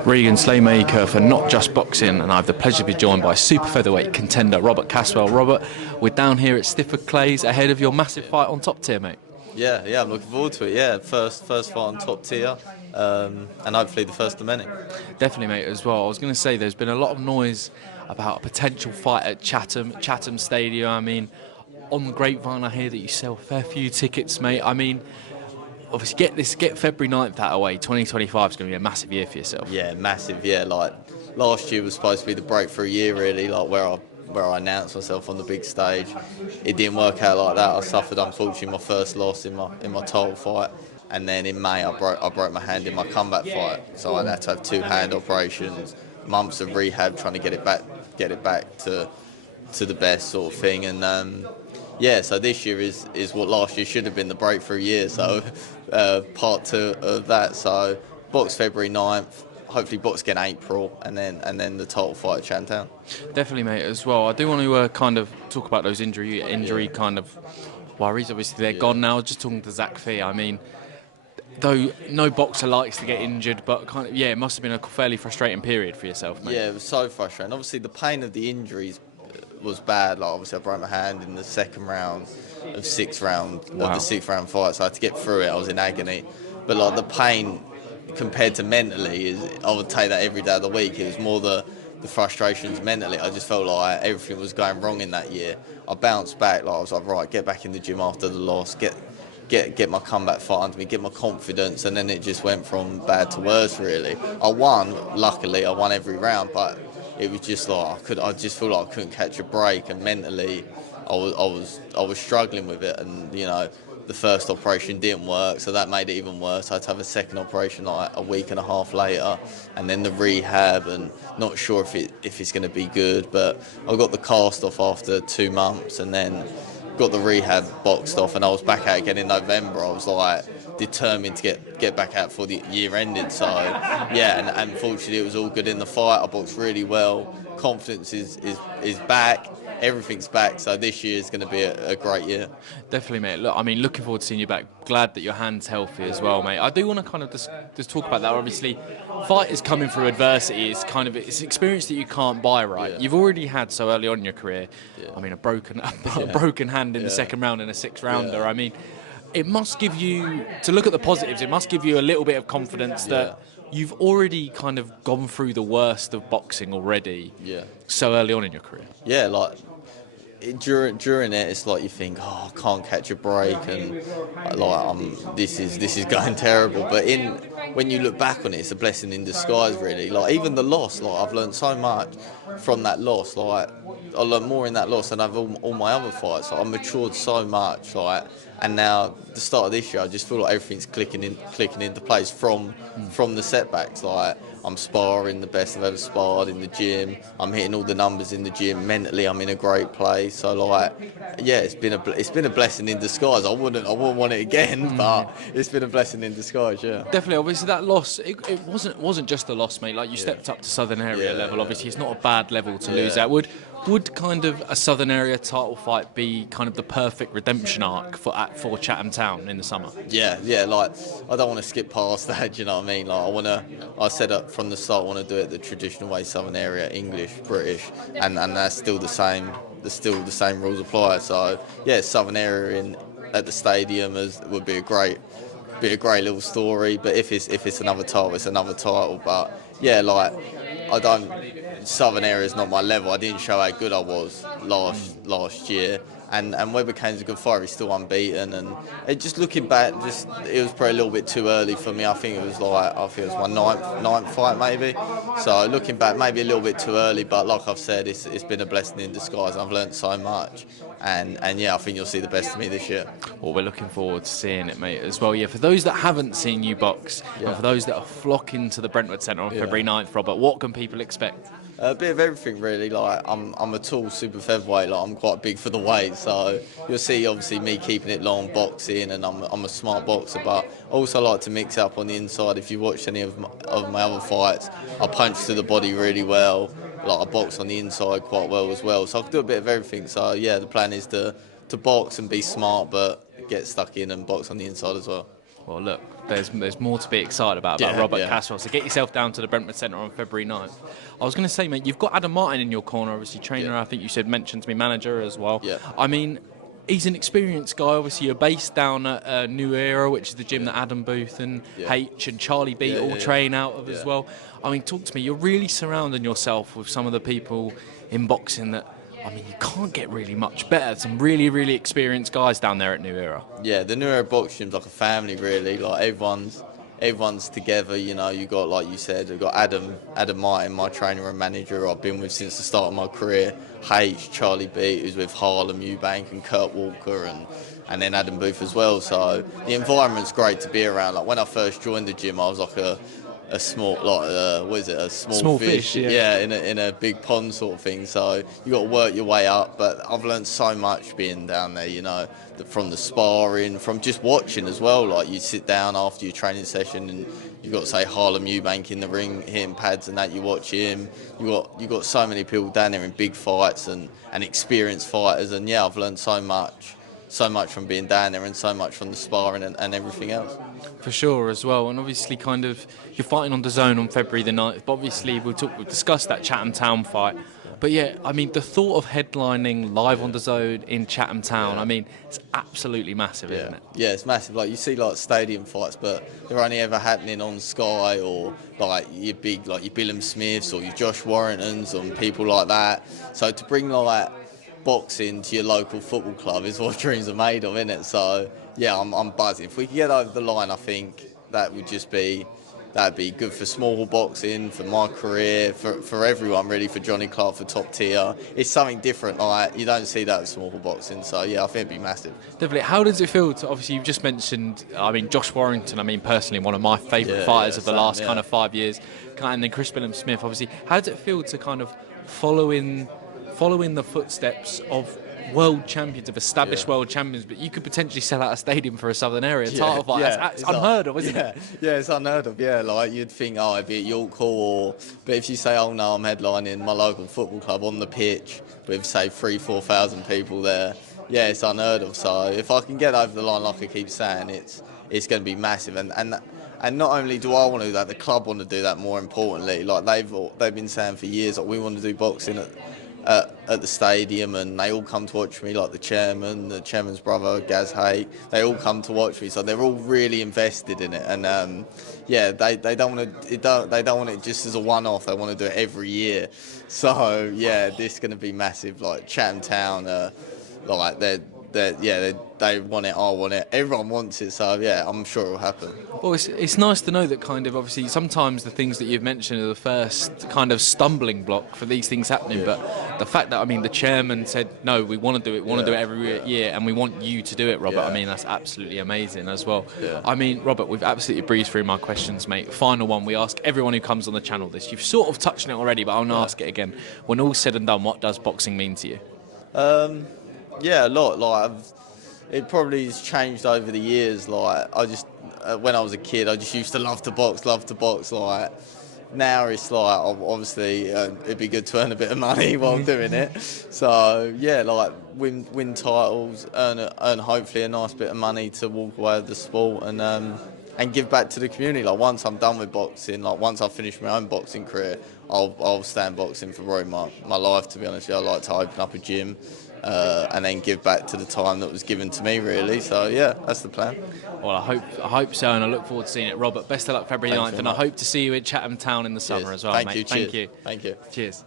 Regan Slaymaker for Not Just Boxing, and I have the pleasure to be joined by super featherweight contender Robert Caswell. Robert, we're down here at Stifford Clays ahead of your massive fight on Top Tier, mate. Yeah, I'm looking forward to it. Yeah, first fight on Top Tier, and hopefully the first of many. Definitely, mate, as well. I was going to say there's been a lot of noise about a potential fight at Chatham Stadium. I mean, on the grapevine, I hear that you sell a fair few tickets, mate. I mean, obviously, get February 9th out of the way. 2025 is going to be a massive year for yourself. Yeah, massive. Yeah, like last year was supposed to be the breakthrough year, really. Like where I announced myself on the big stage. It didn't work out like that. I suffered, unfortunately, my first loss in my title fight, and then in May I broke my hand in my comeback fight. So I had to have 2 hand operations, months of rehab trying to get it back to the best sort of thing. And yeah, so this year is what last year should have been the breakthrough year. So part 2 of that. So box February 9th. Hopefully box again April, and then the title fight at Chatham Town. Definitely, mate, as well. I do want to kind of talk about those injury kind of worries. Obviously, they're gone now. Just talking to Zach Fee, I mean, though no boxer likes to get injured, but kind of, it must have been a fairly frustrating period for yourself, mate. Yeah, it was so frustrating. Obviously, the pain of the injuries was bad. Like, obviously, I broke my hand in the second round of the 6th round fight, so I had to get through it. I was in agony, but like the pain compared to mentally, I would take that every day of the week. It was more the frustrations mentally. I just felt like everything was going wrong in that year. I bounced back. Like, I was like, right, get back in the gym after the loss, get my comeback fight under me, get my confidence, and then it just went from bad to worse, really. I won, luckily, I won every round, but it was just like I just feel like I couldn't catch a break, and mentally I was struggling with it. And the first operation didn't work, so that made it even worse. I had to have a second operation like a week and a half later, and then the rehab, and not sure if it's going to be good. But I got the cast off after 2 months, and then got the rehab boxed off, and I was back out again in November. I was like determined to get back out before the year ended. So yeah, and fortunately it was all good in the fight. I boxed really well. Confidence is back. Everything's back, so this year is going to be a great year. Definitely, mate. Look, I mean, looking forward to seeing you back. Glad that your hand's healthy as well, mate. I do want to kind of just talk about that. Obviously, fight is coming through adversity. It's an experience that you can't buy, right? Yeah. You've already had so early on in your career. Yeah. I mean, a broken hand in the second round in a 6th rounder. Yeah. I mean, it must give you, to look at the positives, it must give you a little bit of confidence that you've already kind of gone through the worst of boxing already. Yeah. So early on in your career. Yeah, like during it, it's like you think, I can't catch a break, and this is going terrible. But when you look back on it, it's a blessing in disguise, really. Like, even the loss, like, I've learned so much from that loss. Like, I learned more in that loss than I've all my other fights. Like, I've matured so much, like, and now the start of this year, I just feel like everything's clicking into place from the setbacks. Like, I'm sparring the best I've ever sparred in the gym. I'm hitting all the numbers in the gym. Mentally, I'm in a great place. So, like, yeah, it's been a blessing in disguise. I wouldn't want it again, but it's been a blessing in disguise. Yeah. Definitely. Obviously, that loss, it wasn't just a loss, mate. Like, you stepped up to Southern Area level. Obviously, it's not a bad level to lose at. Would kind of a Southern Area title fight be kind of the perfect redemption arc for Chatham Town in the summer? Yeah. Like, I don't want to skip past that. Do you know what I mean? Like, I said up from the start, I want to do it the traditional way, Southern Area, English, British, and that's still the same. The same rules apply. So yeah, Southern Area at the stadium would be a great little story. But if it's another title, it's another title. But yeah, like, Southern Area is not my level. I didn't show how good I was last year. And Webber Kane's a good fighter. He's still unbeaten. And just looking back, it was probably a little bit too early for me. I think it was my ninth fight maybe. So looking back, maybe a little bit too early. But like I've said, it's been a blessing in disguise. I've learnt so much. And yeah, I think you'll see the best of me this year. Well, we're looking forward to seeing it, mate, as well. Yeah, for those that haven't seen you box, and for those that are flocking to the Brentwood Centre on February 9th, Robert, what can people expect? A bit of everything, really. Like, I'm a tall super featherweight. Like, I'm quite big for the weight, so you'll see obviously me keeping it long, boxing, and I'm a smart boxer. But I also like to mix up on the inside. If you watch any of my other fights, I punch to the body really well. Like, I box on the inside quite well as well. So I can do a bit of everything. So yeah, the plan is to box and be smart, but get stuck in and box on the inside as well. Well, look, there's more to be excited about Robert Caswell. So get yourself down to the Brentford Centre on February 9th. I was going to say, mate, you've got Adam Martin in your corner, obviously trainer. I think you said mentioned to me manager as well. Yeah. I mean, he's an experienced guy. Obviously, you're based down at New Era, which is the gym that Adam Booth and H and Charlie B all train out of as well. I mean, talk to me. You're really surrounding yourself with some of the people in boxing that, I mean, you can't get really much better. Some really, really experienced guys down there at New Era. Yeah, the New Era box gym's like a family, really. Like everyone's together. You know, you got, like you said, you've got Adam Martin, my trainer and manager, I've been with since the start of my career. H, Charlie B, who's with Harlem Eubank and Kurt Walker, and then Adam Booth as well. So the environment's great to be around. Like when I first joined the gym, I was like a small, like what is it? A small fish. Yeah, in a big pond sort of thing. So you got to work your way up. But I've learned so much being down there. You know, from the sparring, from just watching as well. Like you sit down after your training session and you've got, say, Harlem Eubank in the ring hitting pads and that. You watch him. You got so many people down there in big fights and experienced fighters. And yeah, I've learned so much from being down there and so much from the sparring and everything else. For sure as well, and obviously kind of you're fighting on the zone on February the 9th, but obviously we've discussed that Chatham Town fight. But yeah, I mean, the thought of headlining live on the zone in Chatham Town, I mean, it's absolutely massive, isn't it? Yeah, it's massive. Like you see like stadium fights, but they're only ever happening on Sky or like your big, like your Billum Smiths or your Josh Warringtons and people like that. So to bring like boxing to your local football club is what dreams are made of, isn't it? So yeah, I'm buzzing. If we could get over the line, I think that'd be good for small hall boxing, for my career, for everyone really, for Johnny Clark, for TopTier. It's something different. Like you don't see that with small hall boxing. So yeah, I think it'd be massive. Definitely. How does it feel to, obviously you've just mentioned, I mean, Josh Warrington, I mean, personally one of my favourite fighters of the last kind of 5 years, and then Chris Billum Smith, obviously. How does it feel to kind of follow in the footsteps of world champions, of established world champions, but you could potentially sell out a stadium for a Southern area title fight. It's unheard of, isn't it? Yeah, it's unheard of. Yeah, like you'd think, oh, it'd be at York Hall, but if you say, oh no, I'm headlining my local football club on the pitch with say 3,000-4,000 people there, yeah, it's unheard of. So if I can get over the line, like I keep saying, it's going to be massive. And not only do I want to do that, the club want to do that. More importantly, like they've been saying for years, like we want to do boxing at the stadium, and they all come to watch me, like the chairman's brother, Gaz Hay. They all come to watch me, so they're all really invested in it. And they don't want it just as a one-off. They want to do it every year. So yeah, this is going to be massive. Like Chatham Town, like they want it, I want it, everyone wants it, so yeah, I'm sure it'll happen. Well, it's nice to know that kind of, obviously, sometimes the things that you've mentioned are the first kind of stumbling block for these things happening, but the fact that, I mean, the chairman said, no, we want to do it, do it every year, and we want you to do it, Robert, I mean, that's absolutely amazing as well. I mean, Robert, we've absolutely breezed through my questions, mate. Final one, we ask everyone who comes on the channel this. You've sort of touched on it already, but I'll ask it again. When all's said and done, what does boxing mean to you? Yeah, a lot. Like it probably has changed over the years. Like I just, when I was a kid, I just used to love to box. Like now it's like, obviously, it'd be good to earn a bit of money while doing it. So yeah, like win titles, earn hopefully a nice bit of money to walk away with the sport and give back to the community. Like once I'm done with boxing, like once I've finished my own boxing career, I'll stay in boxing for probably my life. To be honest, I like to open up a gym. And then give back to the time that was given to me, really. So yeah, that's the plan. Well, I hope so, and I look forward to seeing it. Robert, best of luck February 9th, and I hope to see you at Chatham Town in the summer as well, mate. Thank you. Cheers.